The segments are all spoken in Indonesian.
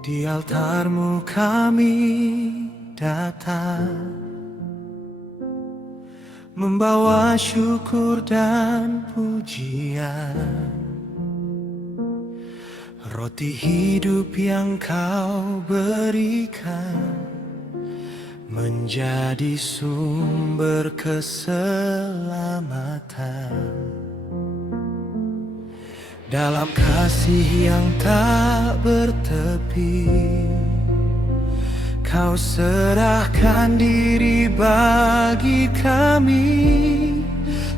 Di altar-Mu kami datang, membawa syukur dan pujian. Roti hidup yang Kau berikan menjadi sumber keselamatan. Dalam kasih yang tak bertepi, Kau serahkan diri bagi kami.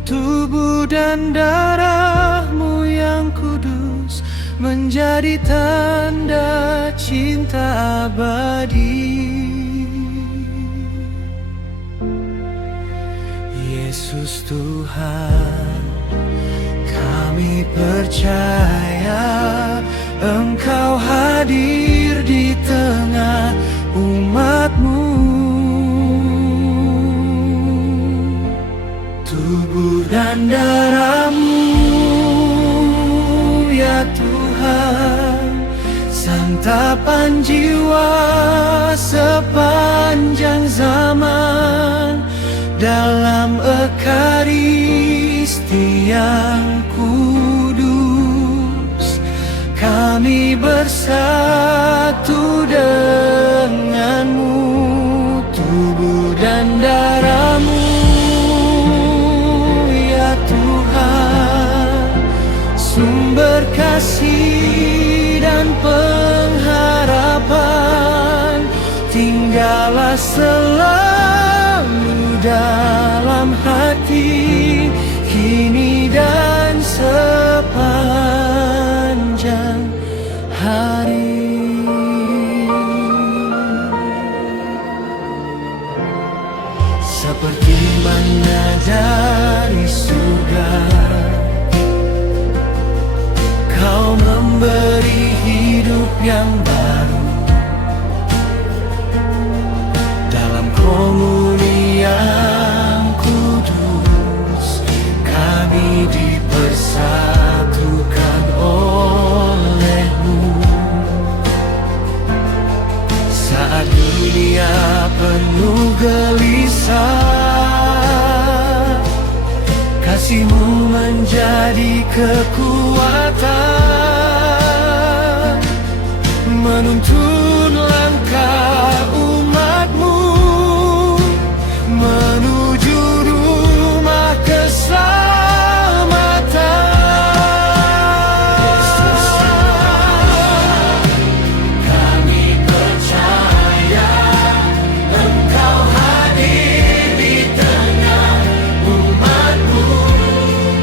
Tubuh dan darah-Mu yang kudus menjadi tanda cinta abadi. Yesus Tuhan, kami percaya Engkau hadir di tengah umat-Mu. Tubuh dan darah-Mu, ya Tuhan, santapan jiwa sepanjang zaman. Dalam Ekaristi yang kudus, kami bersatu dengan-Mu. Tubuh dan darah-Mu, ya Tuhan, sumber kasih dan pengharapan, tinggallah selalu dalam hati, kini dan sepanjang hari. Seperti manna dari surga, Kau memberi hidup yang baru. Dalam komuni yang kudus, kami dipersatukan oleh-Mu. Saat dunia penuh gelisah, kasih-Mu menjadi kekuatan, menuntun langkah umat-Mu menuju rumah keselamatan. Yesus, kami percaya Engkau hadir di tengah umat-Mu.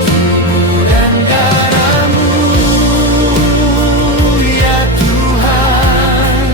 Tubuh dan darah-Mu, ya Tuhan,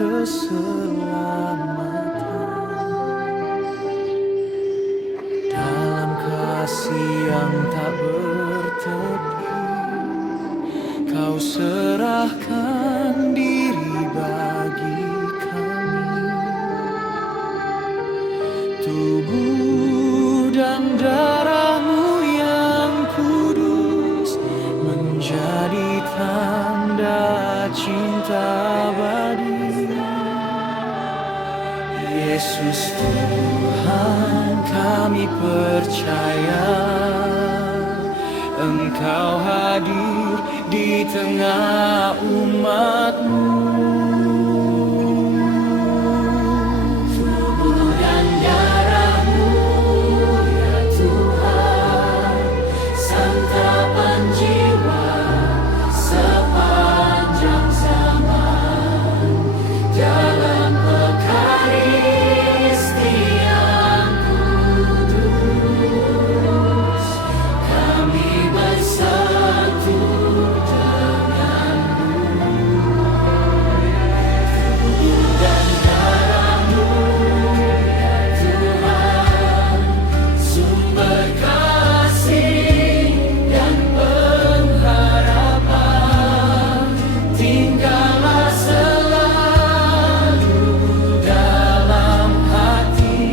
keselamatan. Dalam kasih yang tak bertepi, Kau serahkan diri bagi kami. Tubuh dan darah-Mu yang kudus menjadi tanda cinta abadi. Yesus Tuhan, kami percaya Engkau hadir di tengah umat-Mu. Tubuh dan darah-Mu, ya Tuhan, santapan jiwa sepanjang zaman. Dalam Ekaristian kudus, kami bersatu dan darah-Mu, ya Tuhan, sumber kasih dan pengharapan. Tinggallah selalu dalam hati,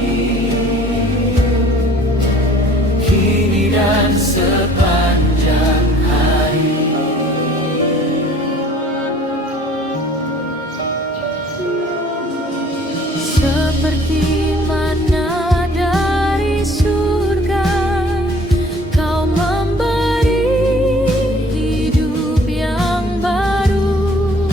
kini dan sepanjang hari. Seperti mana dari surga Kau memberi hidup yang baru.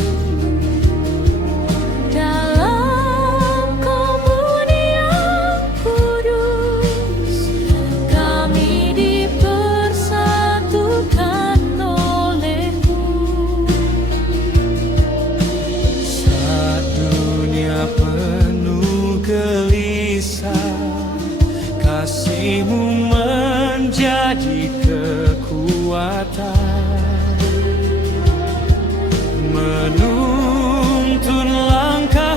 Dalam komunian kudus kami dipersatukan oleh-Mu. Saat dunia penuh gelisah, kasih-Mu menjadi kekuatan, menuntun langkah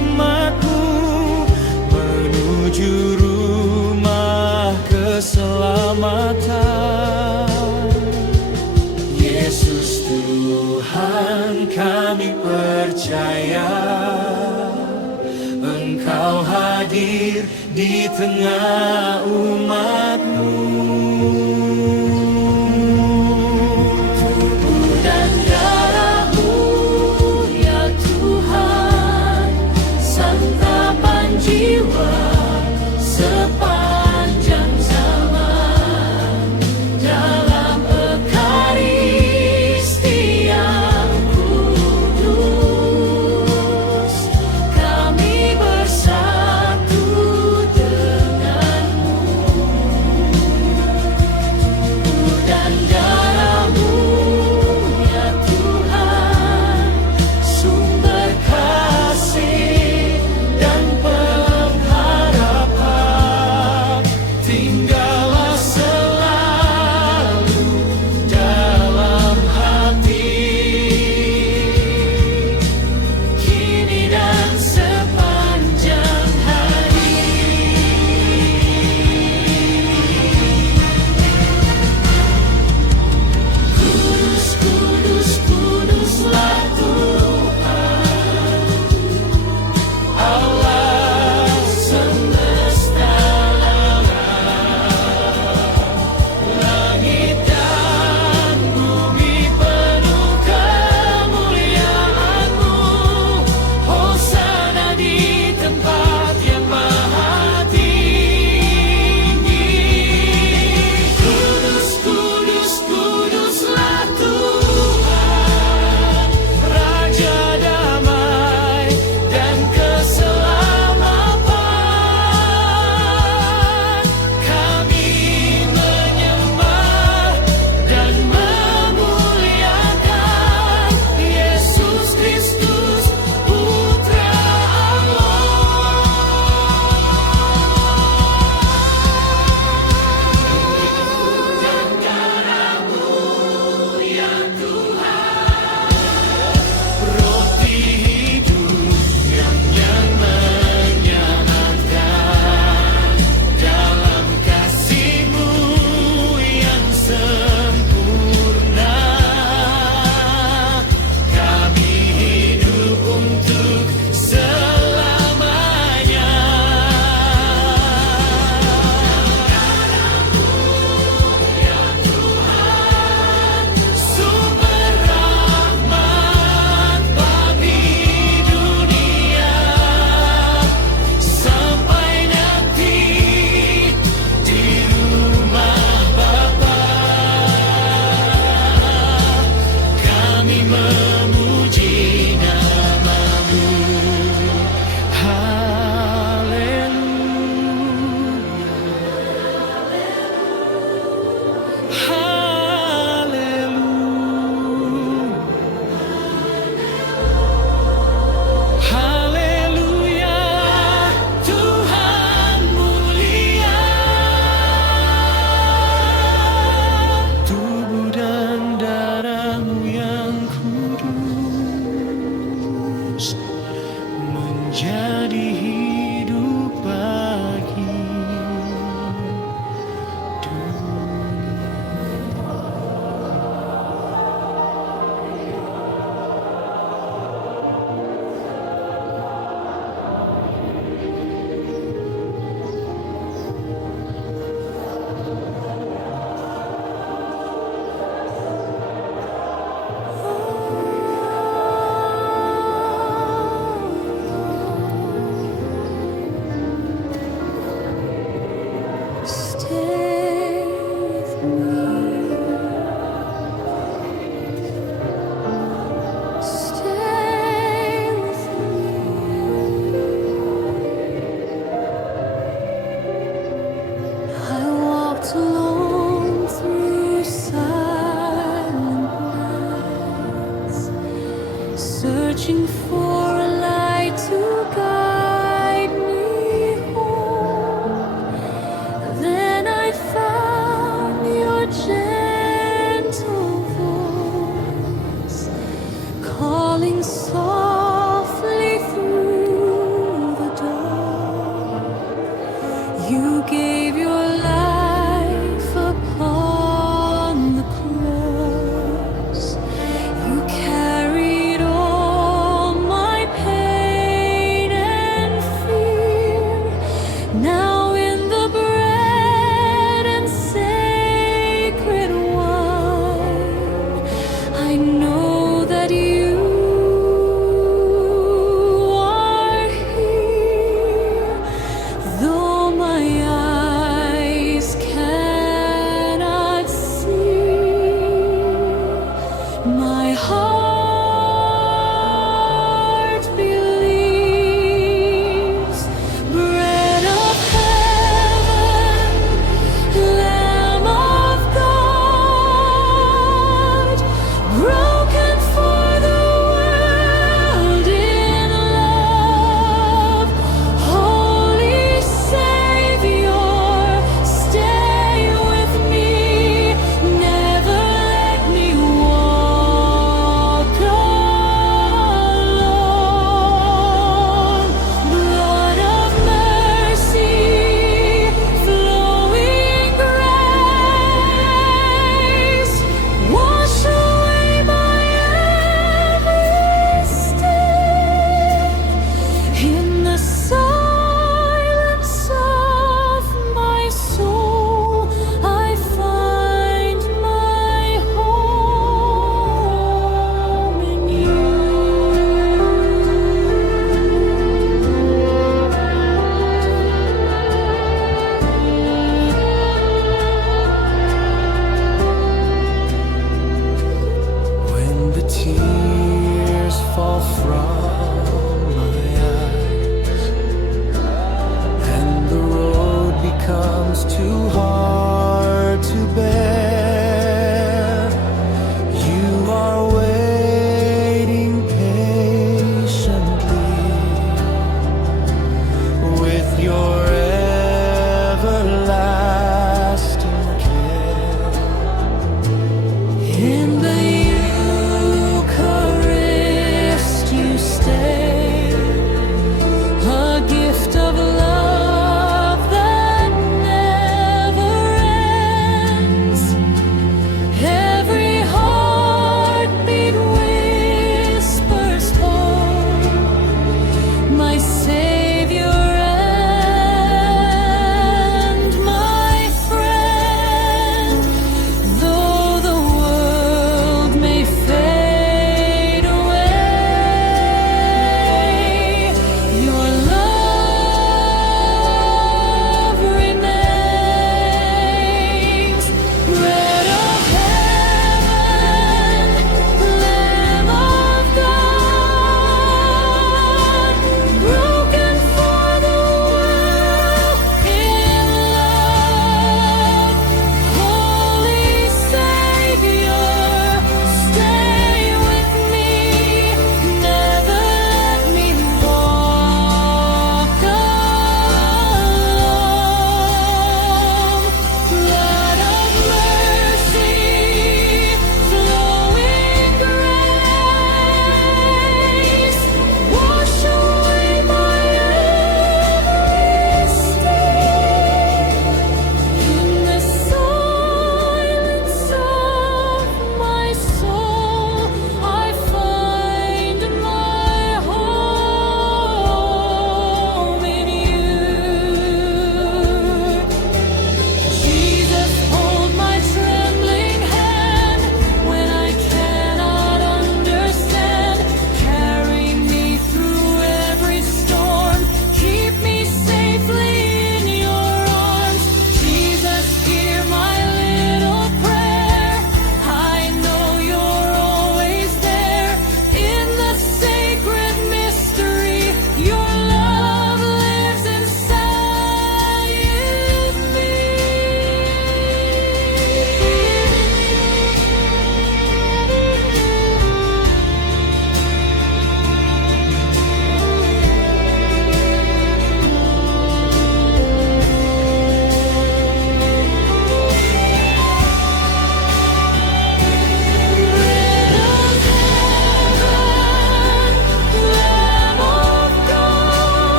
umat-Mu menuju rumah keselamatan. Yesus Tuhan, kami percaya Engkau hadir di tengah umat-Mu. Tubuh dan darah-Mu, ya Tuhan, santapan jiwa sepanjang zaman. Dalam Ekaristian kudus, kami bersatu dengan-Mu. menjadi hidup bagi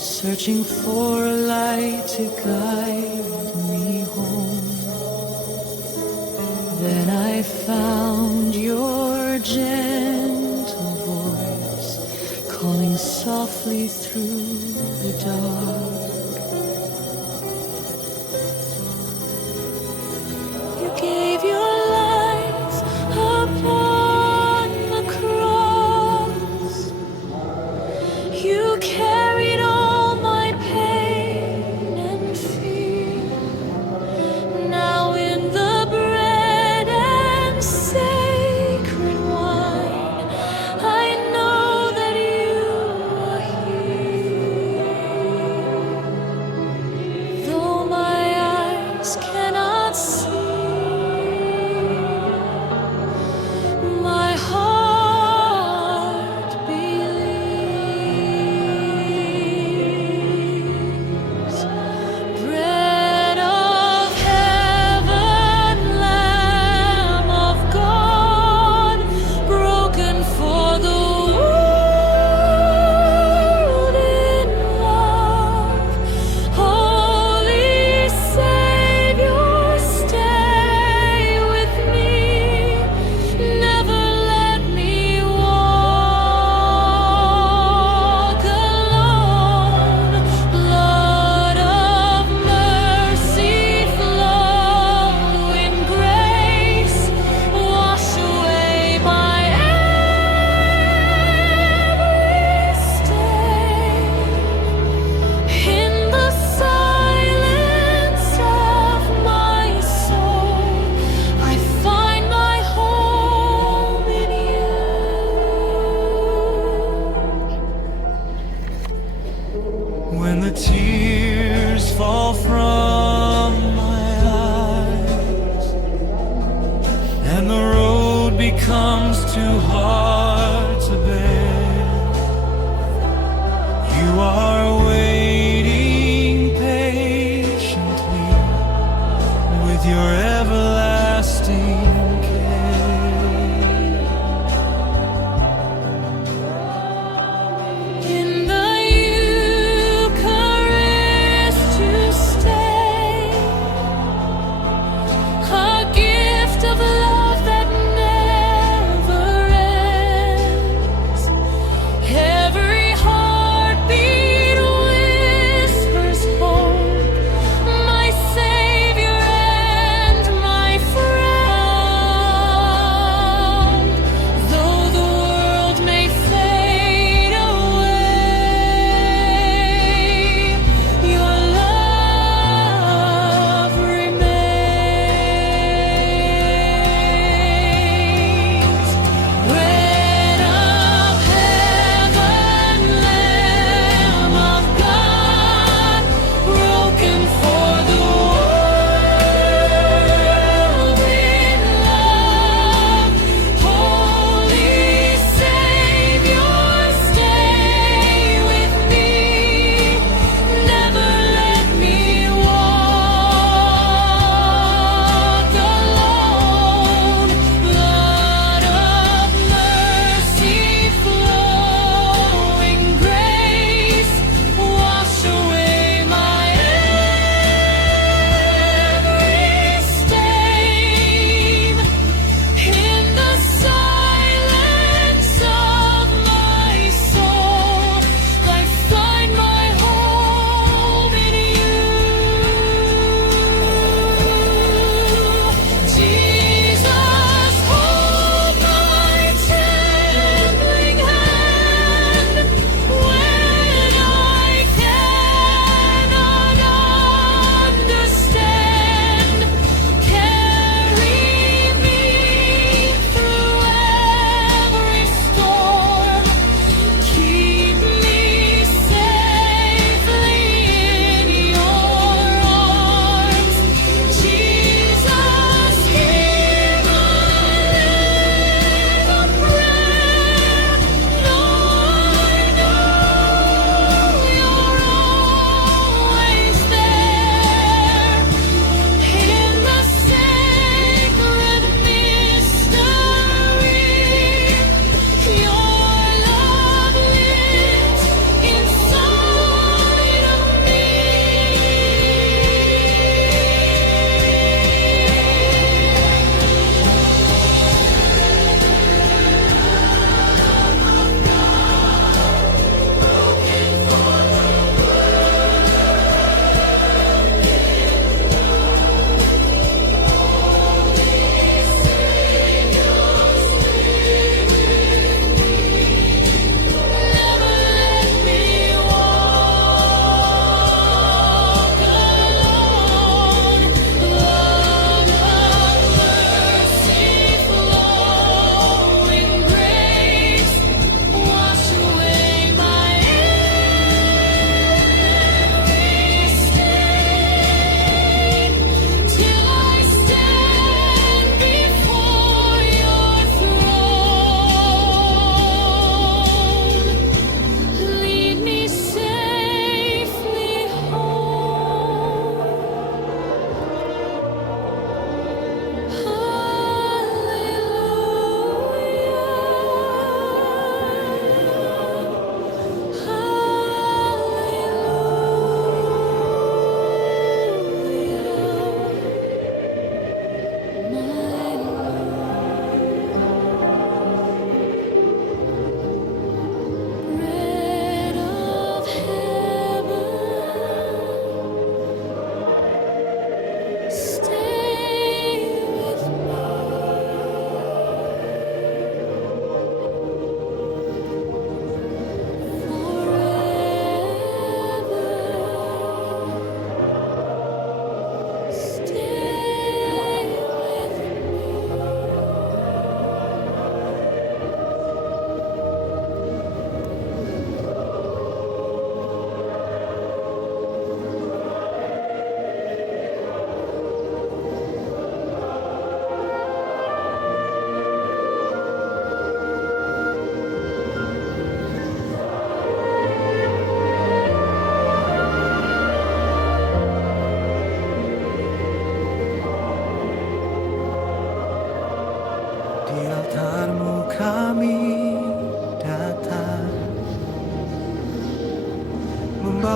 searching for a light to guide me home. Then I found your gentle voice calling softly through the dark. You gave your life upon the cross. You carried all my pain and fear. Now in the bread and sacred wine, I know that you are here. Though my eyes cannot see, my heart believes. Bread of heaven, Lamb of God, broken for the world in love. Holy Savior, stay with me. Never let me walk alone. Blood of mercy, flow in grace. Wash away my every stain. In the silence of my soul, I find my home in you. When the tears fall from my eyes and the road becomes too hard to bear, you are waiting patiently with your everlasting care. In the Eucharist you stay, a gift of love that never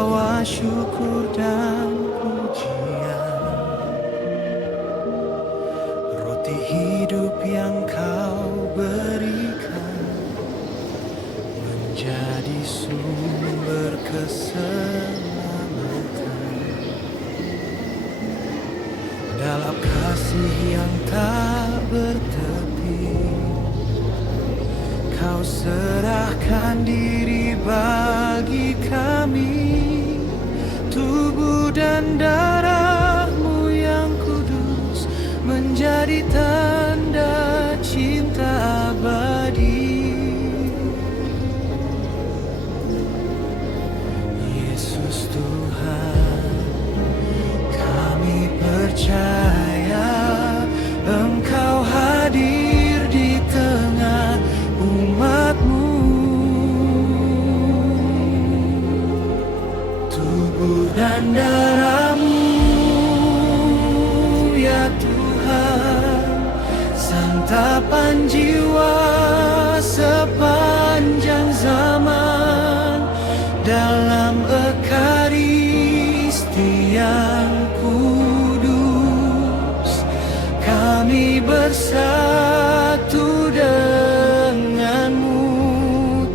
membawa syukur dan pujian. Roti hidup yang kau berikan menjadi sumber keselamatan. Dalam kasih yang tak bertepi, Kau serahkan diri bagi kami. Tubuh dan darah-Mu yang kudus menjadi tanda cinta abadi. Yesus Tuhan, kami percaya Engkau hadir di tengah umat-Mu. Tubuh dan darah-Mu, ya Tuhan, santapan jiwa sepanjang zaman dalam Ekaristi yang kudus. Kami bersatu dengan-Mu,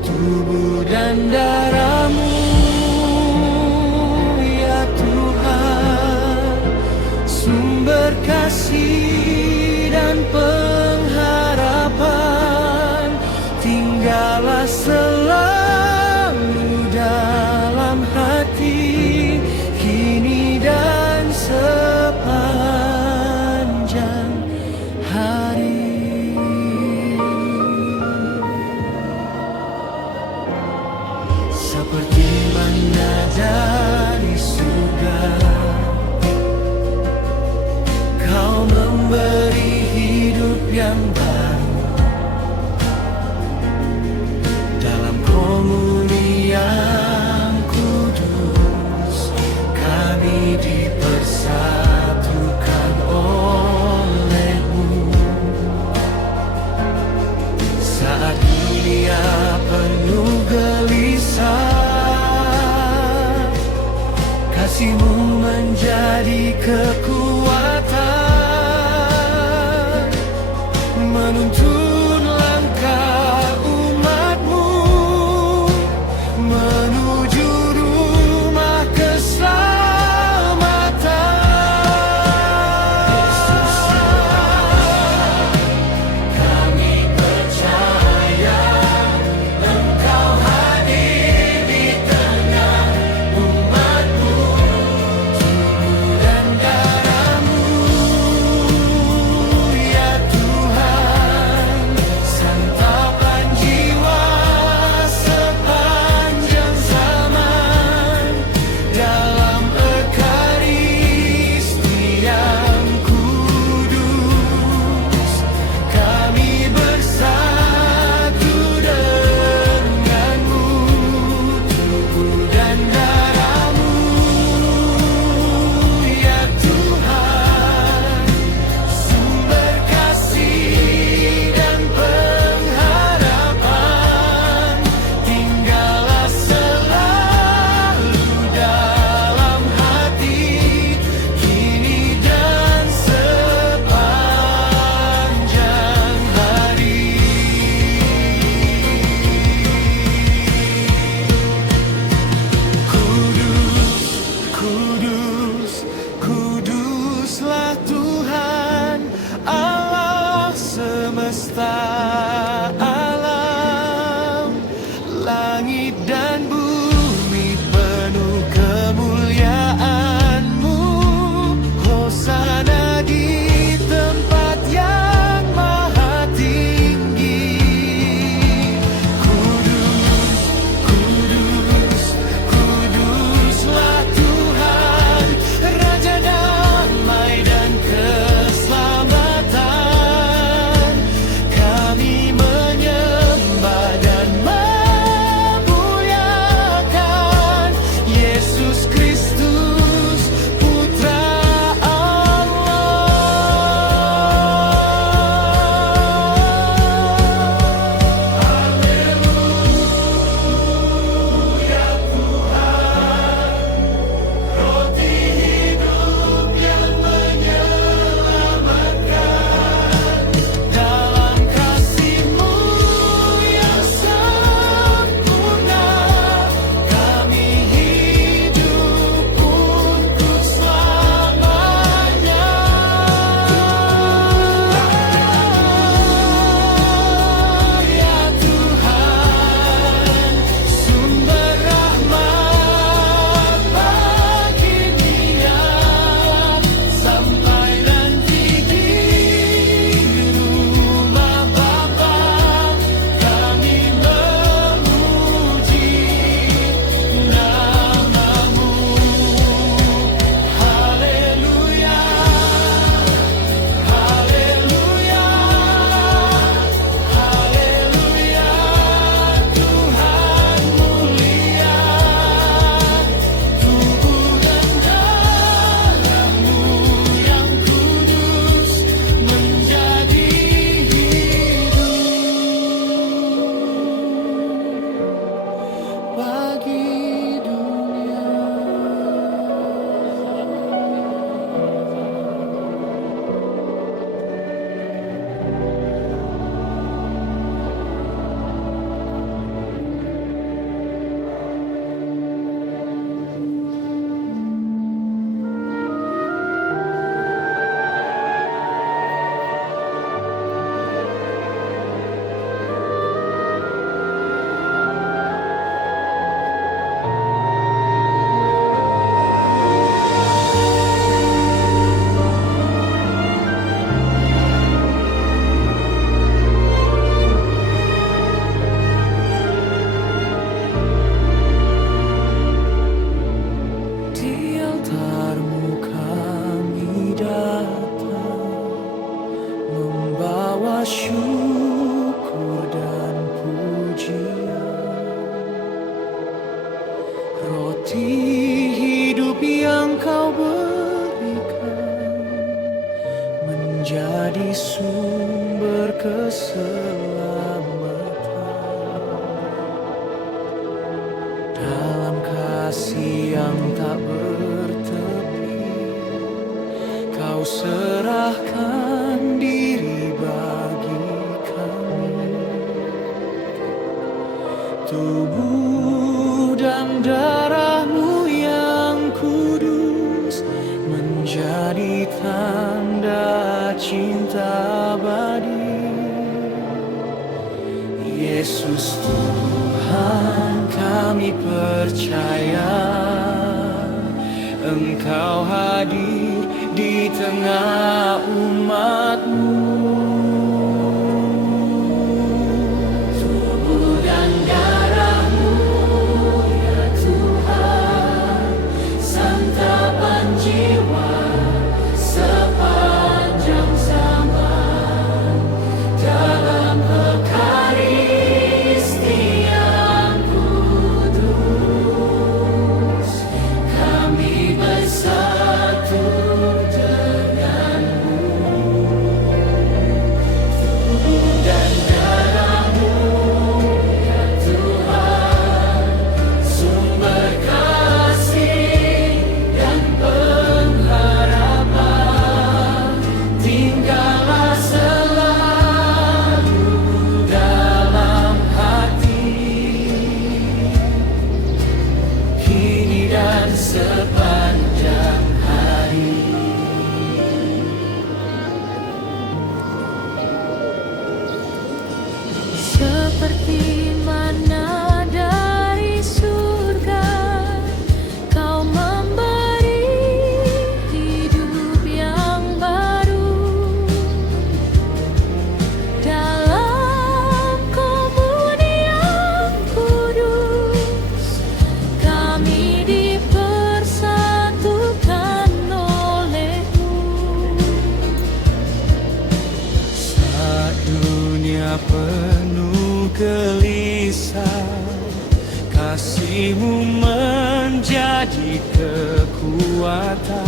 tubuh dan darah-Mu, ya Tuhan, sumber kasih dan pengharapan. Tinggallah selalu dalam hati, kini dan sepanjang hari. Seperti manna dari surga, Kau memberi hidup yang baru. Dalam komuni yang kudus, kami dipersatukan oleh-Mu. Saat dunia penuh gelisah, kasih-Mu menjadi kekuatan, menuntun langkah umat-Mu menuju rumah keselamatan. Kami percaya Engkau hadir di tengah umat-Mu. Tubuh dan darah menikmati hidup yang kau berikan, menjadi sumber keselamatan. Dalam kasih yang tak bertepi, kau serahkan diri bagi kami. Tubuh dan darahmu yang kudus menjadi tanda cinta abadi. Yesus Tuhan, kami percaya Engkau hadir di tengah umat-Mu. Tubuh dan darah-Mu, ya Tuhan, santapan jiwa sepanjang zaman. Dalam Ekaristian kudus, kami bersatu denganmu. Tubuh dan darah-Mu, ya Tuhan, sumber kasih dan pengharapan, tinggallah selalu dalam hati, kini dan sepanjang hari. Seperti mana dari surga Kau memberi hidup yang baru. Dalam komunian kudus kami dipersatukan oleh-Mu. Saat dunia penuh gelisah, kasih-Mu menjadi kekuatan,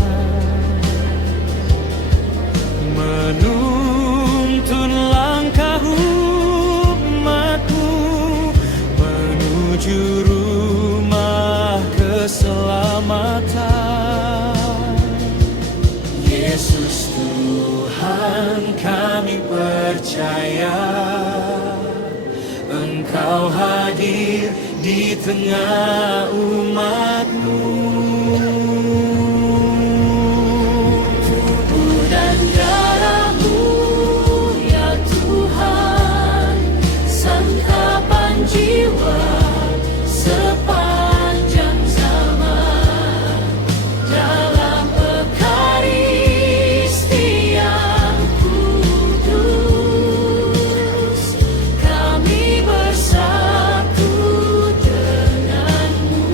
menuntun langkah umat-Mu menuju rumah keselamatan. Yesus Tuhan, kami percaya Engkau hadir di tengah umat-Mu. Tubuh dan darah-Mu, ya Tuhan, santapan jiwa sepanjang zaman. Dalam Ekaristian kudus, kami bersatu denganmu.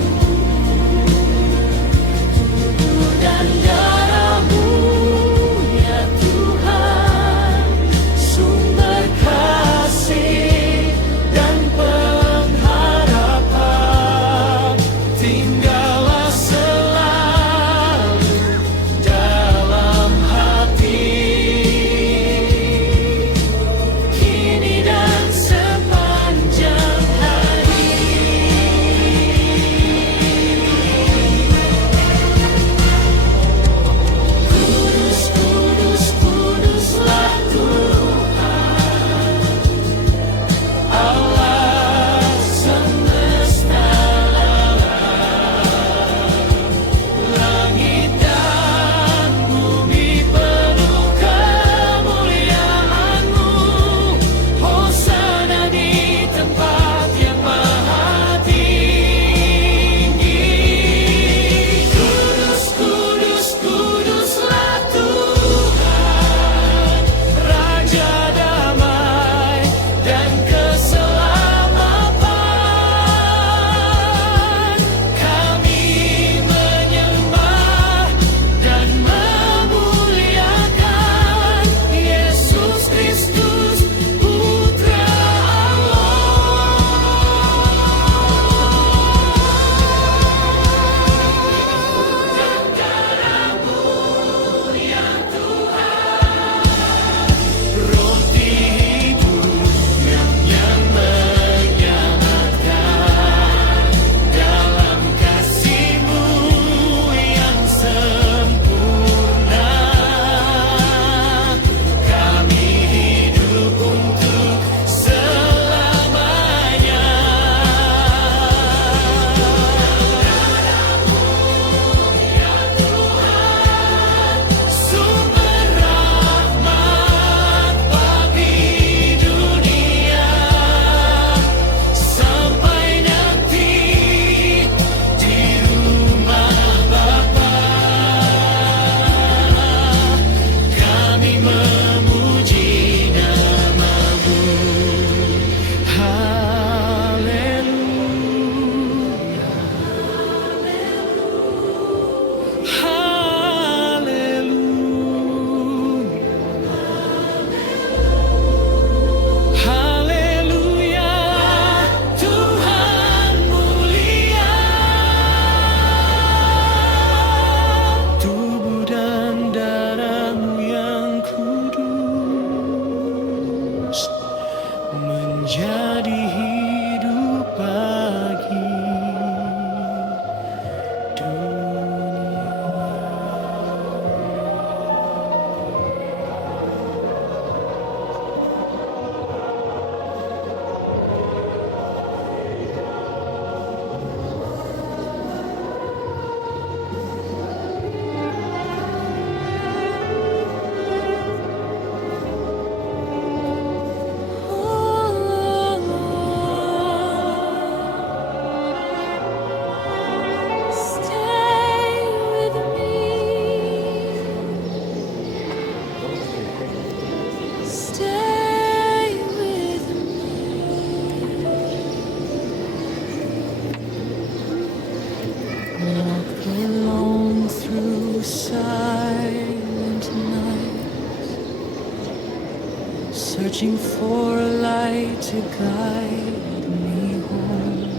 searching for a light to guide me home.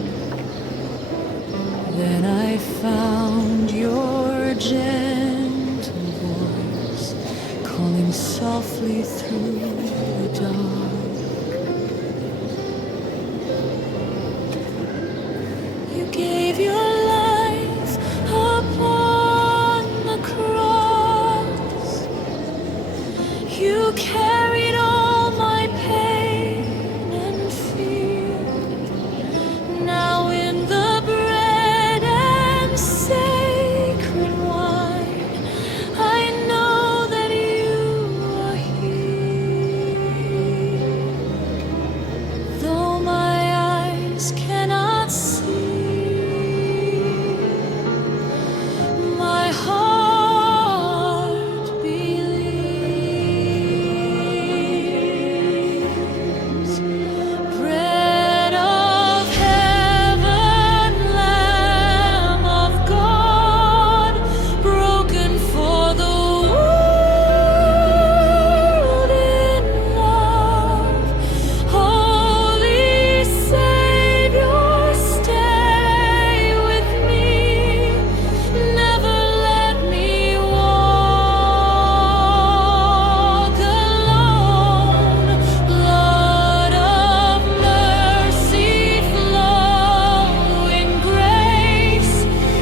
Then I found your gentle voice calling softly through the dark. You gave your life upon the cross. You carried all my pain and fear. Now in the bread and sacred wine, I know that you are here. Though my eyes cannot see, my heart believes. Bread of heaven, Lamb of God, broken for the world in love. Holy Savior, stay with me. Never let me walk alone. Blood of mercy, flow in grace.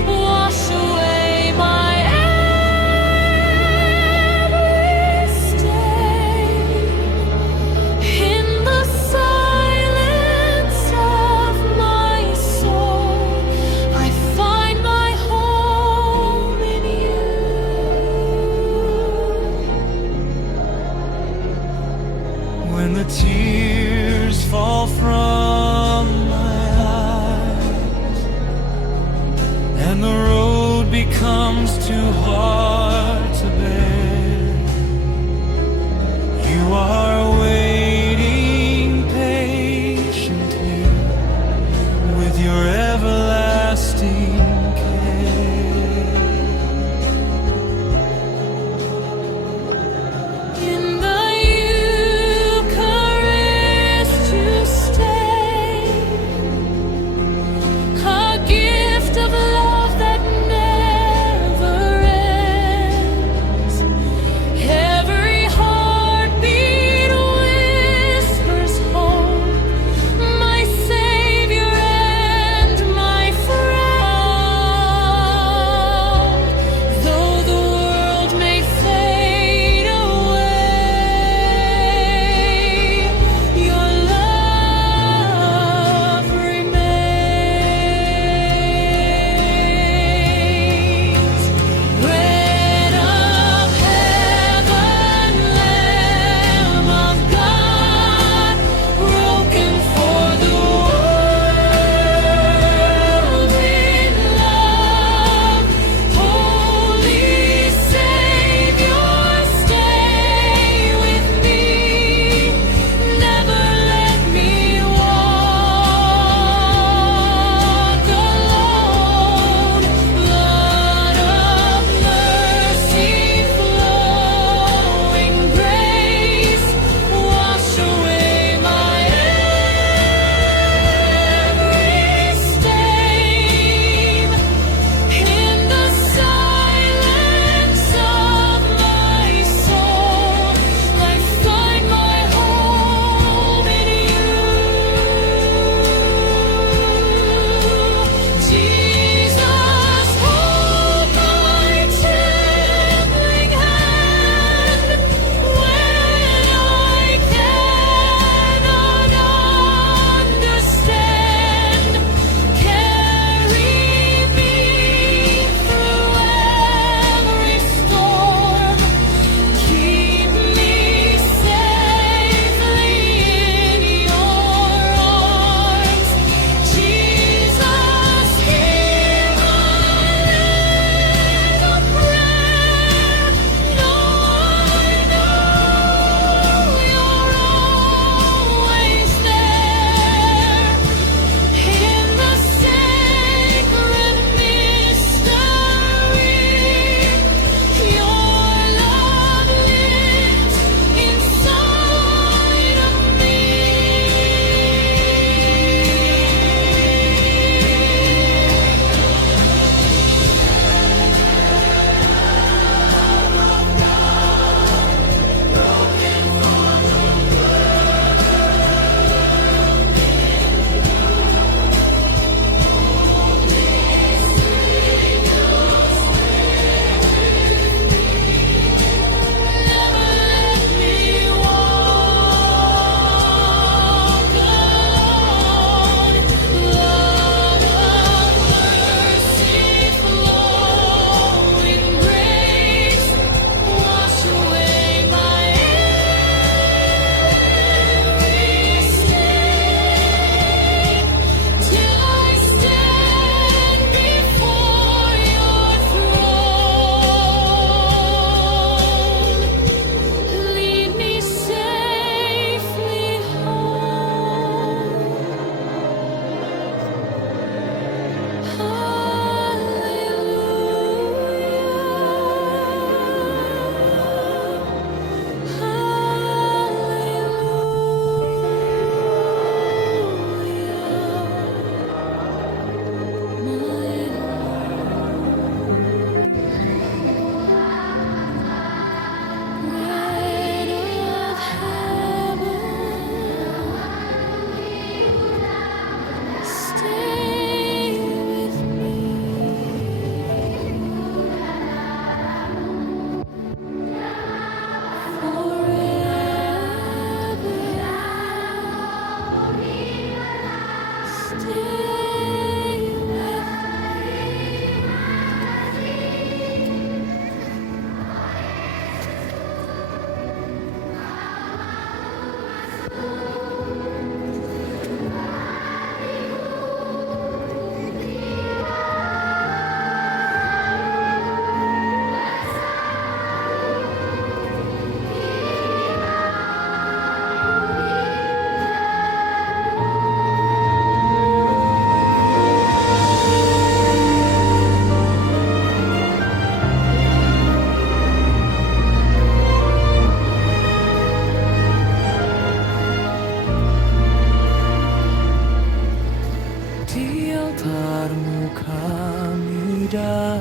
Wash away my every stain. In the silence of my soul, I find my home in you. When the tears fall from my eyes and the road becomes too hard to bear, you are waiting patiently with your everlasting care. In the Eucharist you stay, a gift of love that never ends.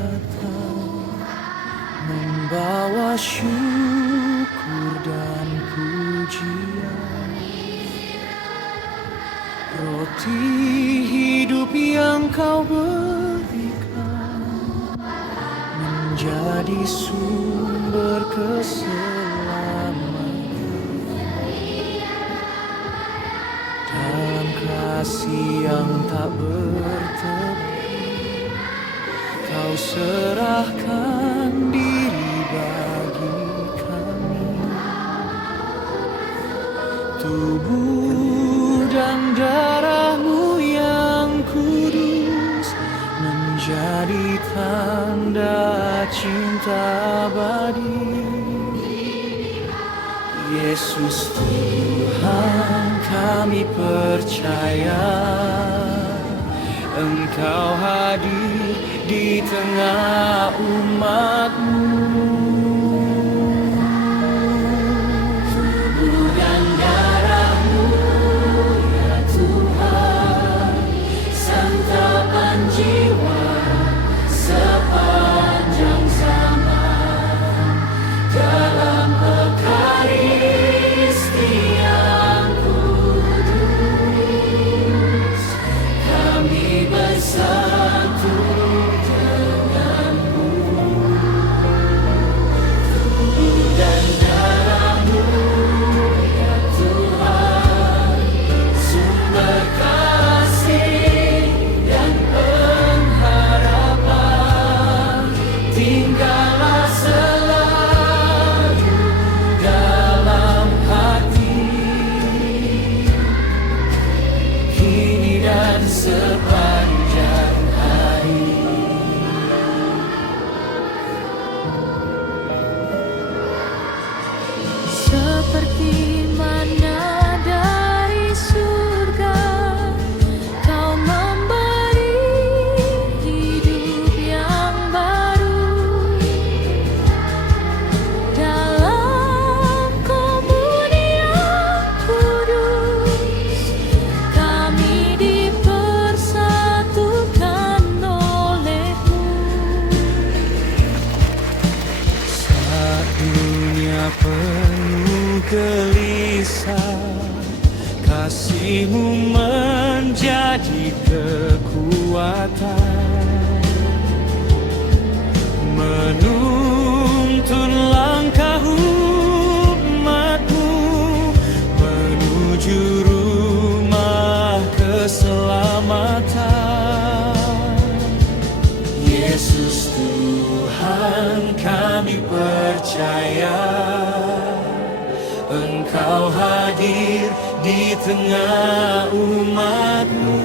datang membawa syukur dan pujian. Roti hidup yang kau berikan menjadi sumber keselamatan. Dalam kasih yang tak bertepi, kau serahkan diri bagi kami. Tubuh dan darah-Mu yang kudus menjadi tanda cinta abadi. Yesus Tuhan, kami percaya Engkau hadir di tengah umat-Mu. Tubuh dan darah-Mu, ya Tuhan, santapan jiwa sepanjang zaman dalam Ekaristian kudus. Kami bersatu denganmu. Tubuh dan darah-Mu, ya Tuhan, sumber kasih dan pengharapan, tinggallah selalu dalam hati, kini dan sepanjang hari. Seperti mana dari surga Kau memberi hidup yang baru. Dalam komunian kudus kami dipersatukan oleh-Mu. Saat dunia penuh gelisah, kasih-Mu menjadi kekuatan, menuntun langkah umat-Mu menuju rumah keselamatan. Yesus Tuhan, kami percaya Engkau hadir di tengah umat-Mu.